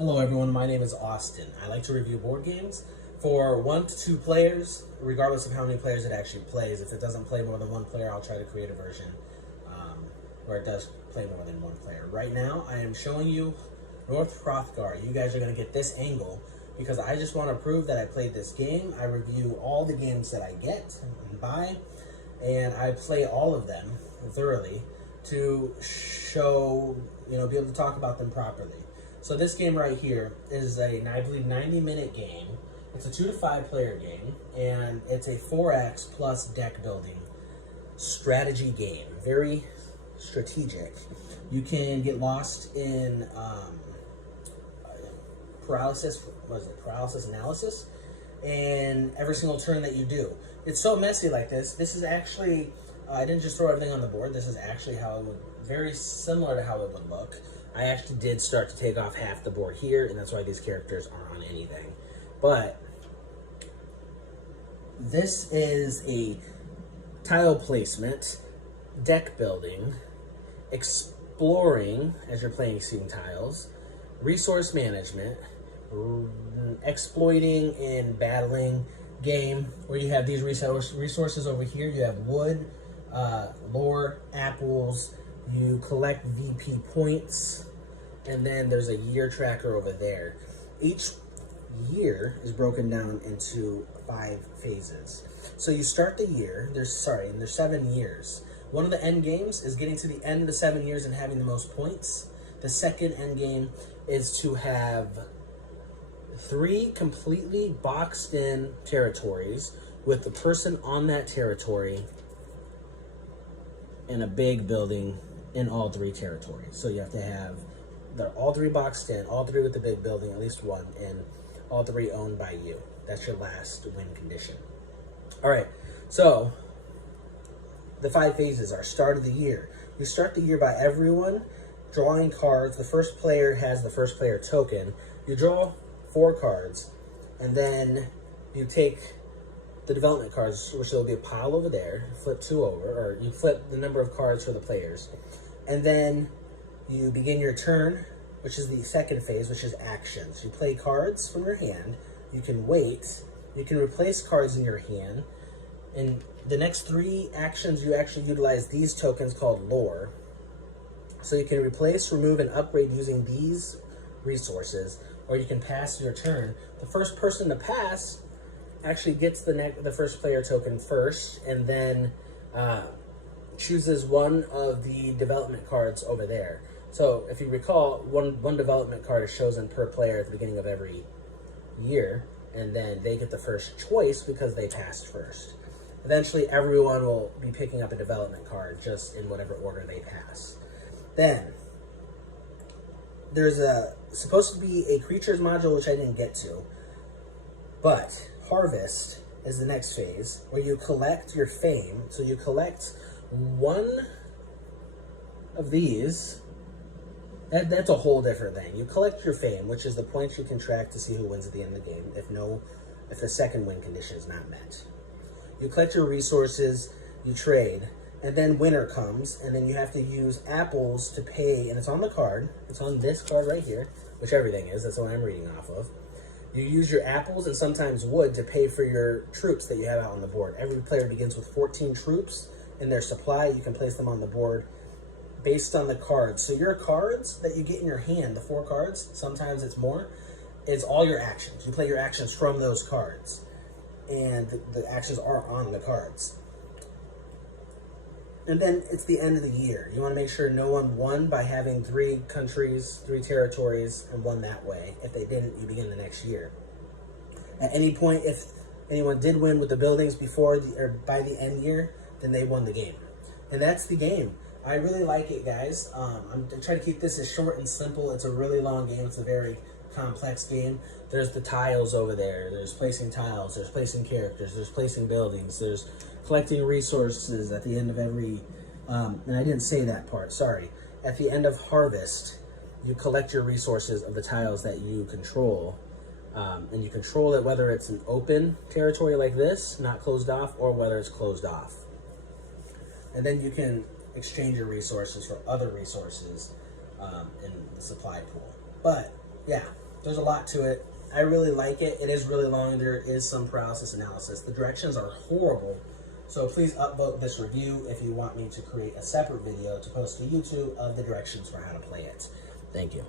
Hello everyone, my name is Austin. I like to review board games for 1 to 2 players, regardless of how many players it actually plays. If it doesn't play more than one player, I'll try to create a version where it does play more than one player. Right now, I am showing you Northgard. You guys are going to get this angle because I just want to prove that I played this game. I review all the games that I get and buy, and I play all of them thoroughly to show, be able to talk about them properly. So this game right here is I believe, 90-minute game. It's a 2 to 5 player game, and it's a 4X plus deck building strategy game. Very strategic. You can get lost in paralysis analysis, and every single turn that you do. It's so messy like this. This is actually, I didn't just throw everything on the board. This is actually how it would, very similar to how it would look. I actually did start to take off half the board here, and that's why these characters aren't on anything. But this is a tile placement, deck building, exploring as you're playing seeing tiles, resource management, exploiting and battling game where you have these resources over here. You have wood, lore, apples. You collect VP points, and then there's a year tracker over there. Each year is broken down into 5 phases. So you start the year, there's 7 years. One of the end games is getting to the end of the 7 years and having the most points. The second end game is to have 3 completely boxed in territories with the person on that territory in a big building in all 3 territories. So you have to have all 3 boxed in, all 3 with the big building, at least 1, and all 3 owned by you. That's your last win condition. All right, so the 5 phases are start of the year. You start the year by everyone drawing cards. The first player has the first player token. You draw 4 cards, and then you take the development cards, which will be a pile over there, flip 2 over, or you flip the number of cards for the players. And then you begin your turn, which is the second phase, which is actions. You play cards from your hand, you can wait, you can replace cards in your hand, and the next 3 actions you actually utilize these tokens called lore. So you can replace, remove, and upgrade using these resources, or you can pass your turn. The first person to pass actually gets the first player token first, and then chooses one of the development cards over there. So if you recall, one development card is chosen per player at the beginning of every year, and then they get the first choice because they passed first. Eventually, everyone will be picking up a development card just in whatever order they pass. Then there's supposed to be a creatures module, which I didn't get to, but harvest is the next phase where you collect your fame. So you collect 1 of these. That's a whole different thing. You collect your fame, which is the points you can track to see who wins at the end of the game if the second win condition is not met. You collect your resources, you trade, and then winter comes, and then you have to use apples to pay, and it's on the card. It's on this card right here, which everything is. That's what I'm reading off of. You use your apples and sometimes wood to pay for your troops that you have out on the board. Every player begins with 14 troops in their supply. You can place them on the board based on the cards. So your cards that you get in your hand, the 4 cards, sometimes it's more, is all your actions. You play your actions from those cards, and the actions are on the cards. And then it's the end of the year. You want to make sure no one won by having 3 countries, 3 territories, and won that way. If they didn't, you begin the next year. At any point, if anyone did win with the buildings before or by the end year, then they won the game. And that's the game. I really like it, guys. I'm trying to keep this as short and simple. It's a really long game. It's a very complex game. There's the tiles over there. There's placing tiles. There's placing characters. There's placing buildings. There's collecting resources at the end of every, and I didn't say that part, sorry. At the end of harvest, you collect your resources of the tiles that you control, and you control it whether it's an open territory like this, not closed off, or whether it's closed off. And then you can exchange your resources for other resources in the supply pool. But yeah, There's a lot to it. I really like it. It is really long. There is some paralysis analysis. The directions are horrible. So please upvote this review if you want me to create a separate video to post to YouTube of the directions for how to play it. Thank you.